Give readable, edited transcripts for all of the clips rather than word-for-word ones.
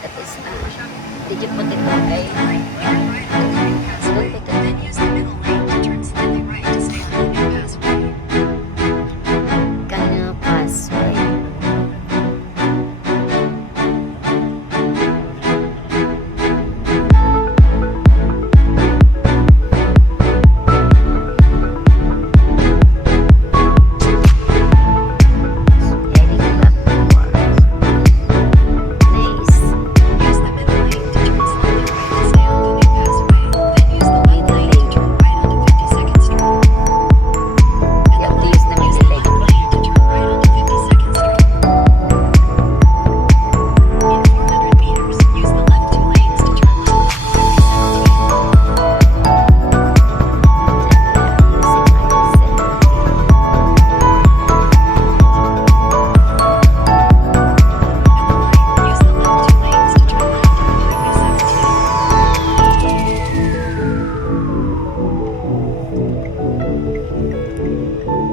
Tapos na, digit po dito ay doon po kanya password.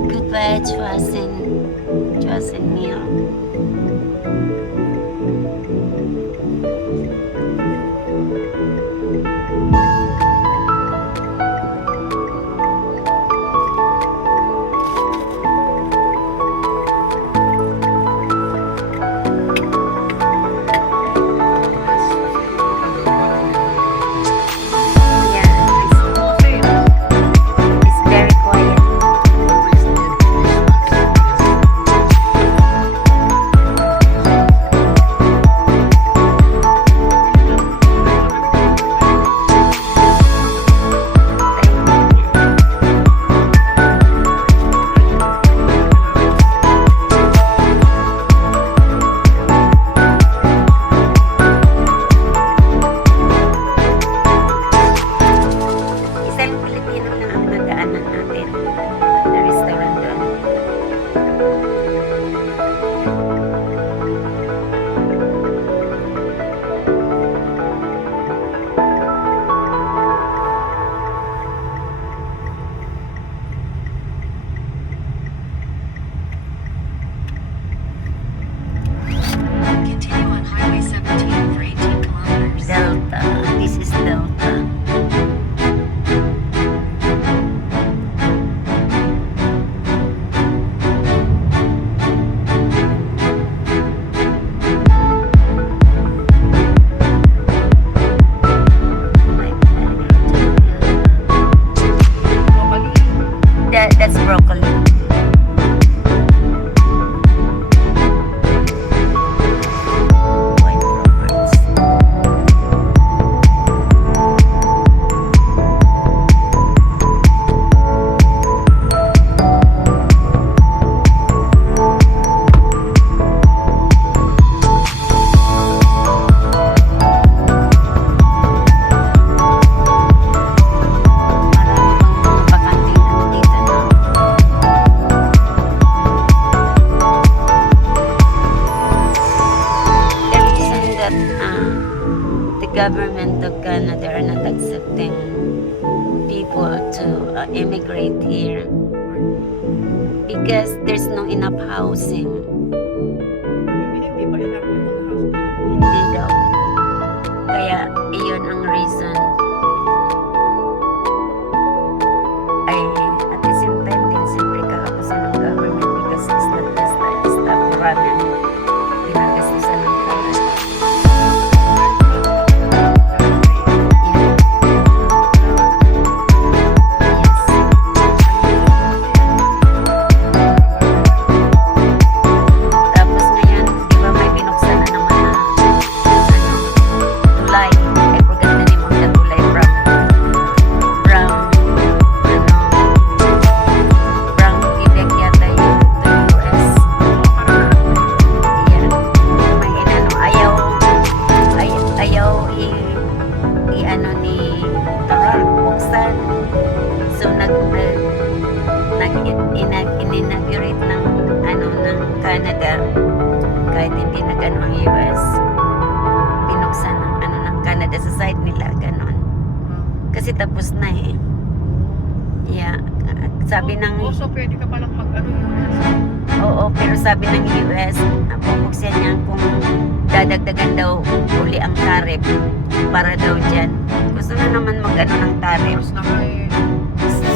Goodbye, Chosen Meal. It's very quiet. Isang Pilipino lang ang nadaanan natin na restaurant doon. Continue on Highway 17 for 18 kilometers. Delta. This is Delta. That's broccoli. White Roberts. Marami pang mga bakanting ano dito na. The reason that the government of Canada are not accepting people to immigrate here because there's no enough housing. Hindi daw. Kaya iyon ang reason. Ay, at the same time din, siyempre kakapusin ng government because it's not just stop running. Pinagastusan ng pera. Tapos ngayon, di ba may binuksan na naman na tulay. I forgot the name of the tulay from Quebec yata yun to US. Yan. May inano, ayaw i-ano ni Trump buksan. So in-inaugurate ng ng Canada kahit hindi na gano'n ang US, binuksan ng Canada sa side nila gano'n kasi tapos na eh. Yeah, sabi ng So pwede ka palang mag-ano yun. oo, pero sabi ng US bubuksan niya kung dadagdagan daw uli ang tarif para daw dyan. Gusto na naman mag-ano ng tarif. Tapos na kay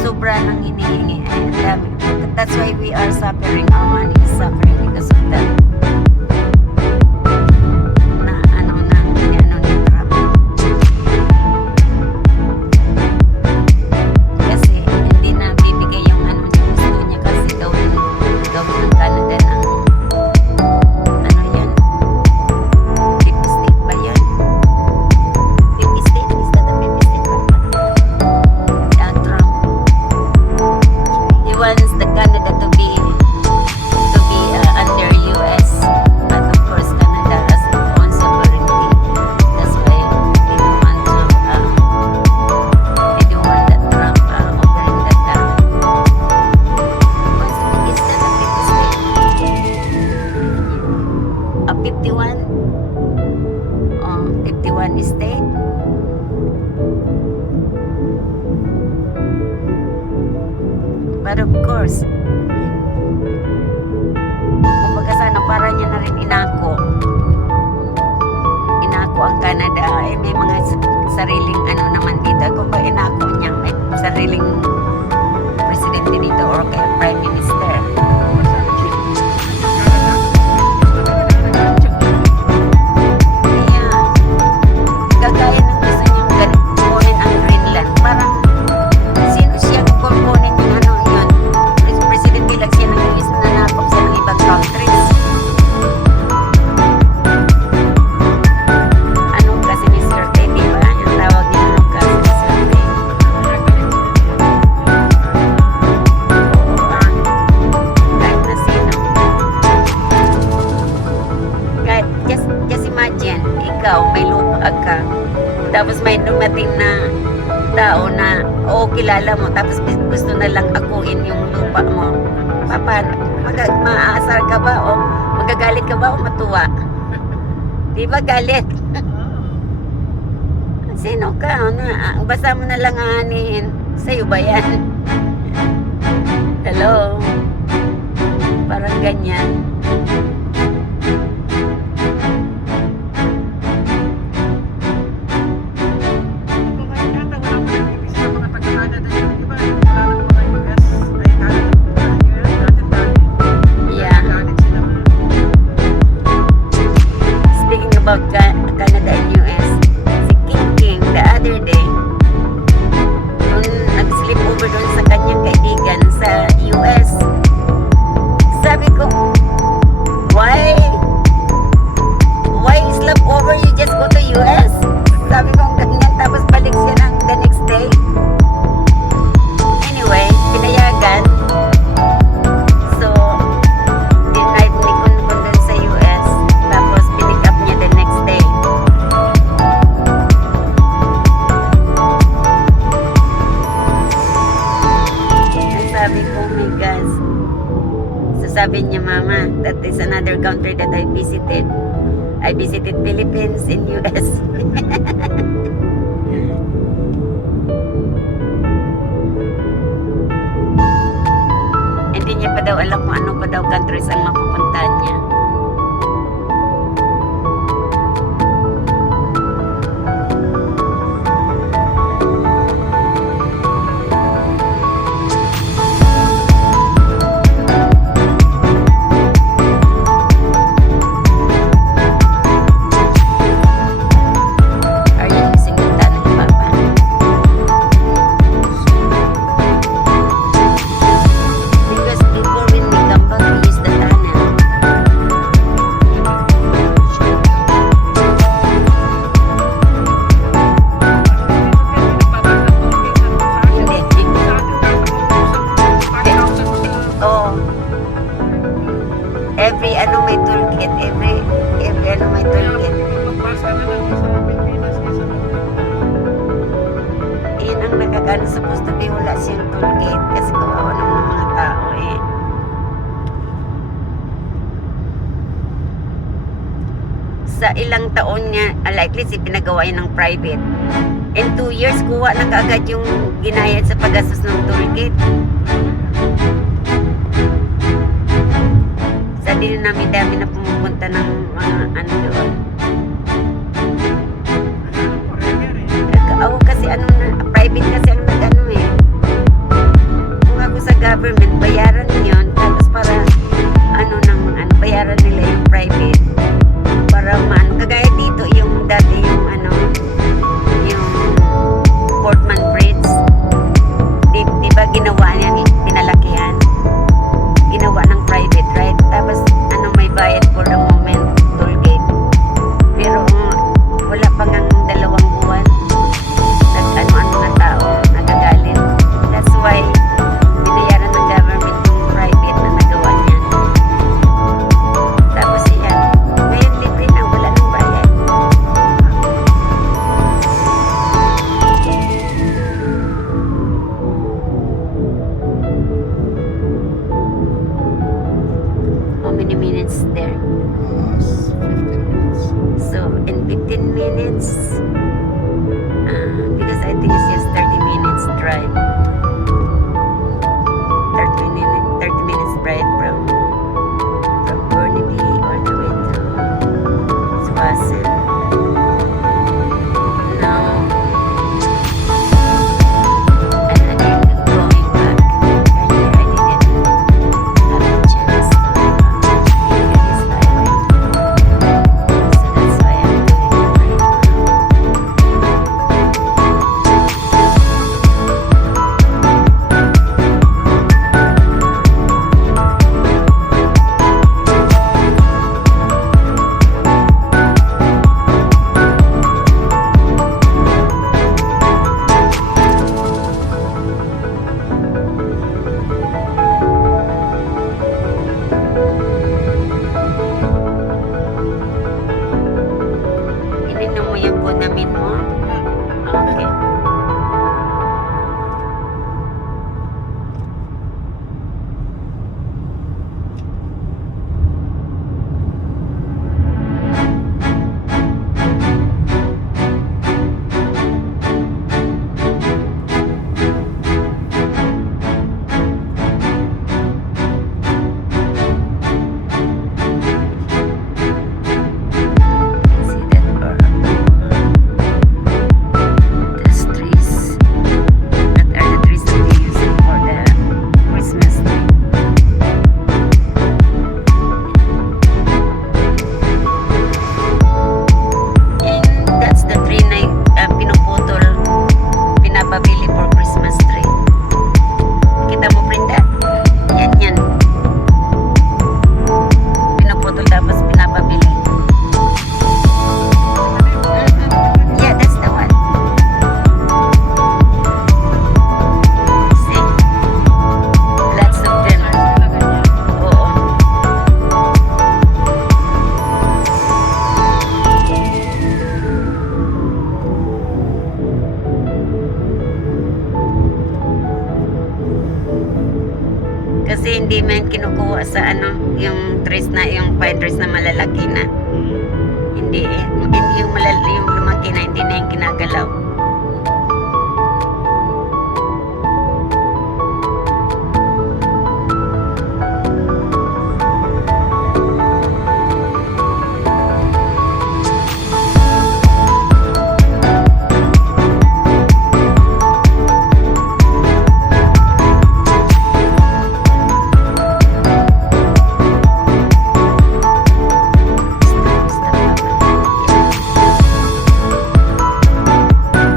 Sobra nang hinihingi. Ay, ang dami. That's why we are suffering. Our money is suffering because of that. Na ano na, ano ni Trump. Kasi hindi na bibigay yung ano niya. Gusto niya kasi gawin ng Canada ng ano yan. 50 state ba yan? 50 state? Is that a 50 state? Trump. He wants the Canada to be under US, but of course Canada has its own sovereignty. That's why they don't want to they don't want that Trump offering that is that a 50 state? A 51? Oh, 51 state? But of course, kumbaga sana para niya na rin inako ang Canada. Eh, may mga sariling ano naman dito. Kung ba inako niya, may sariling presidente dito or kaya prime minister. Kaya, kagaya ng gusto niyang kunin ang Greenland. Parang, sino siya kung kunin yung ano yun? Presidente lang siya ng US na nanakop siya ng ibang countries. Anong kasi ni Sirte, di ba? Yung tawag niya anong kasi ni Sirte. Kahit na sino. Kahit, just imagine, ikaw, may lupa ka. Tapos may dumating na tao na, oo, kilala mo, tapos gusto na lang akuin yung lupa mo. Paano? Maaasar ka ba o magagalit ka ba o matuwa? Di ba galit? Sino ka? Basta mo na lang aanihin. Sa'yo ba yan? Hello? Parang ganyan. Yeah. Speaking about Canada and US, si King the other day, nung nag-sleep over doon sa kanyang kaibigan sa US, sabi ko, why sleep over, you just go to US? Sabi ko ganyan, tapos balik siya ng the next day. Anyway, pinayagan. So, denied ni Kun doon sa US. Tapos, pinick up niya the next day. Ang sabi ko, oh my gosh. So, sabi niya, Mama, that is another country that I visited. I visited Philippines in US. Hindi niya pa daw alam kung ano pa daw countries ang mapupuntahan niya. Are you using the tunnel, Papa? Because before when we come back, we use the tunnel. Hindi. Oh. Every ano may toolkit. Every ano may toolkit. Iyan ang nakakano. Supposed to be wala siyang toolkit. Kasi kawawa naman ng mga tao eh. Sa ilang taon niya, likely si pinagawa yun ng private. In 2 years, kuha na kaagad yung ginayad sa paggastos ng toolkit. Sa din namin dami na pumupunta ng mga ano doon. minutes. Because I think it's just 30 minutes drive. 30 minutes drive from Burnaby all the way to Swasen. Now, I'm again going back. Earlier, I didn't have a chance to take this highway. So that's why I'm doing it right now. Ininom mo yung Bunamin mo? Okay. See that bar? These trees. That are the trees that they use for the Christmas tree. And that's the tree na pinuputol, pinapabili for Christmas tree. Kita mo, Brenda? Yan. Pinuputol tapos pinapabili. Yeah, that's the one. See? Lots of them. Oo. Kasi hindi man kinukuha sa yung trees na, yung pine trees na malalaki na. Hindi yung yung lumaki na, hindi na yung kinagalaw. Basta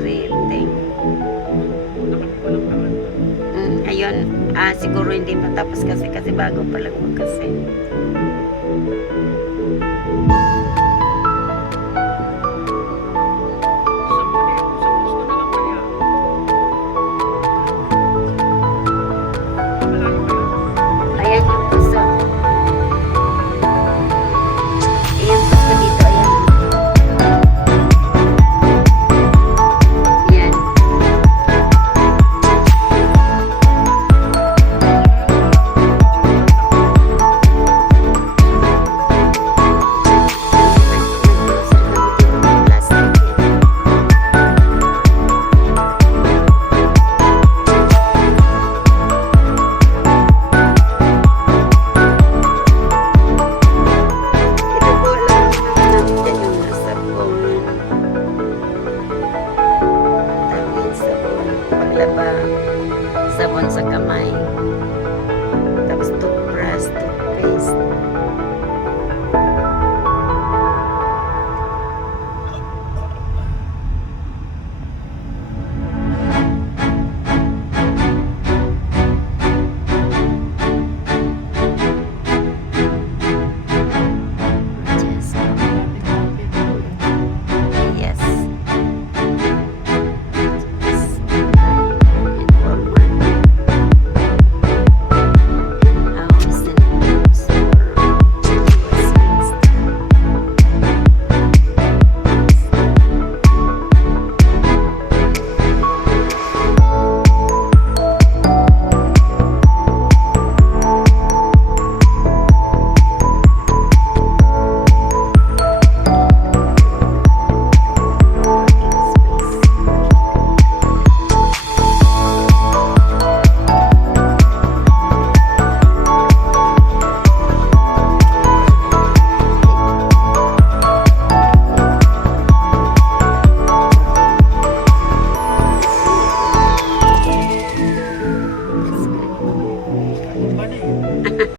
grocery thing. Ayun, siguro hindi matapos kasi bago pa lang mo kasi. Ayan yung puso. Ayan puso dito, ayan. Ayan. Ito po lang namin dyan yung nasa phone. Tawid sabon, paglaba, sabon sa